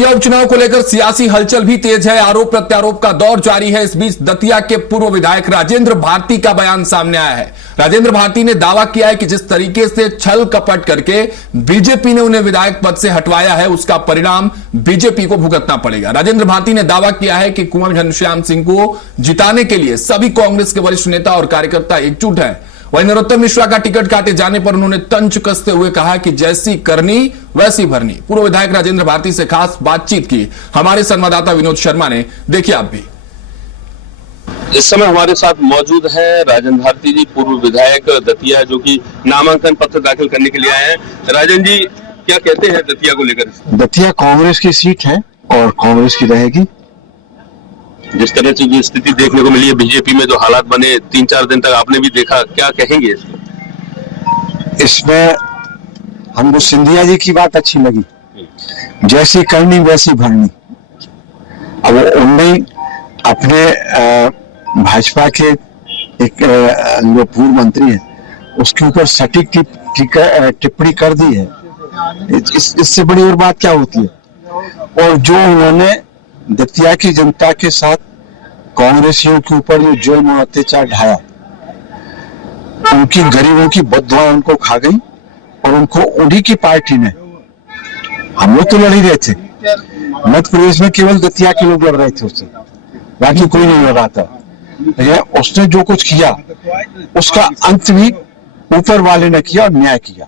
दतिया उपचुनाव को लेकर सियासी हलचल भी तेज है। आरोप प्रत्यारोप का दौर जारी है। इस बीच दतिया के पूर्व विधायक राजेंद्र भारती का बयान सामने आया है। राजेंद्र भारती ने दावा किया है कि जिस तरीके से छल कपट करके बीजेपी ने उन्हें विधायक पद से हटवाया है, उसका परिणाम बीजेपी को भुगतना पड़ेगा। राजेंद्र भारती ने दावा किया है कि कुंवर घनश्याम सिंह को जिताने के लिए सभी कांग्रेस के वरिष्ठ नेता और कार्यकर्ता एकजुट हैं। वहीं नरोत्तम मिश्रा का टिकट काटे जाने पर उन्होंने तंज कसते हुए कहा कि जैसी करनी वैसी भरनी। पूर्व विधायक राजेंद्र भारती से खास बातचीत की हमारे संवाददाता विनोद शर्मा ने, देखिए आप भी। इस समय हमारे साथ मौजूद है राजेंद्र भारती जी, पूर्व विधायक दतिया, जो कि नामांकन पत्र दाखिल करने के लिए आए हैं। राजेंद्र जी, क्या कहते हैं दतिया को लेकर? दतिया कांग्रेस की सीट है और कांग्रेस की रहेगी। जिस तरह से ये स्थिति देखने को मिली है बीजेपी में, जो हालात बने 3-4 दिन तक आपने भी देखा, क्या कहेंगे इसमें? हमको सिंधिया जी की बात अच्छी लगी, जैसी करनी वैसी भरनी। अब उनने अपने भाजपा के एक जो पूर्व मंत्री है उसके ऊपर सटीक टिप्पणी कर दी है। इससे बड़ी और बात क्या होती है? और जो उन्होंने दतिया की जनता के साथ कांग्रेसियों के ऊपर जो जुल्म और अत्याचार ढाया, उनकी गरीबों की बददुआ उनको खा गई और उनको उन्हीं की पार्टी ने, हम लोग तो लड़ ही रहे थे, मध्य प्रदेश में केवल दतिया के लोग लड़ रहे थे उससे, बाकी कोई नहीं लड़ रहा था। उसने जो कुछ किया उसका अंत भी ऊपर वाले ने किया और न्याय किया।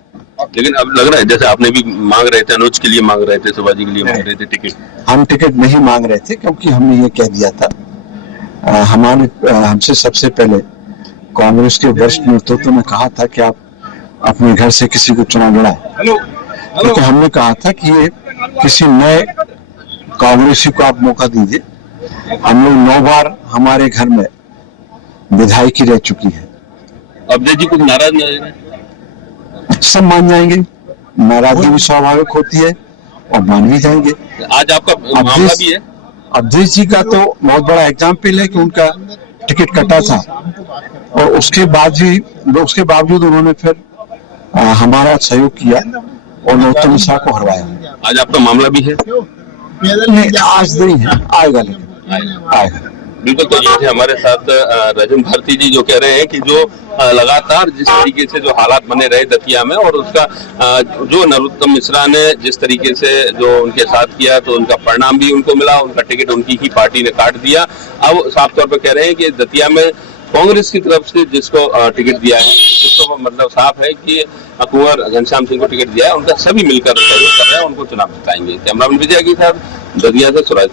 लेकिन अब लग रहा है जैसे आपने भी मांग रहे थे, अनुज के लिए मांग रहे थे, शिवाजी के लिए मांग रहे थे टिकट। हम टिकट नहीं मांग रहे थे क्योंकि हमने ये कह दिया था, हमसे सबसे पहले कांग्रेस के वरिष्ठ नेतृत्व ने कहा था कि आप अपने घर से किसी को चुनाव लड़ाए। तो हमने कहा था कि ये किसी नए कांग्रेसी को आप मौका दीजिए। हम लोग 9 बार हमारे घर में विधायकी रह चुकी है। अवधेश जी कुछ नाराज नहीं है? सब मान जाएंगे, नाराजगी भी स्वाभाविक होती है और मान भी जाएंगे। आज आपका मामला भी है। अवधेश जी का तो बहुत बड़ा एग्जाम्पल है कि उनका टिकट कटा था और उसके बावजूद उन्होंने फिर हमारा सहयोग किया और नरोत्तम मिश्रा को हरवाया। आज आपका मामला भी है? नहीं, आज नहीं है, आएगा, लेकिन आएगा। बिल्कुल। तो ये थे हमारे साथ राजेंद्र भारती जी, जो कह रहे हैं कि जो लगातार जिस तरीके से जो हालात बने रहे दतिया में, और उसका जो नरोत्तम मिश्रा ने जिस तरीके से जो उनके साथ किया, तो उनका परिणाम भी उनको मिला, उनका टिकट उनकी ही पार्टी ने काट दिया। अब साफ तौर पर कह रहे हैं कि दतिया में कांग्रेस की तरफ से जिसको टिकट दिया है, जिसको मतलब साफ है कि कुंवर घनश्याम सिंह को टिकट दिया है, उनका सभी मिलकर सहयोग कर रहे हैं, उनको चुनाव जिताएंगे। कैमरामैन विजय के साथ दतिया से सुराज।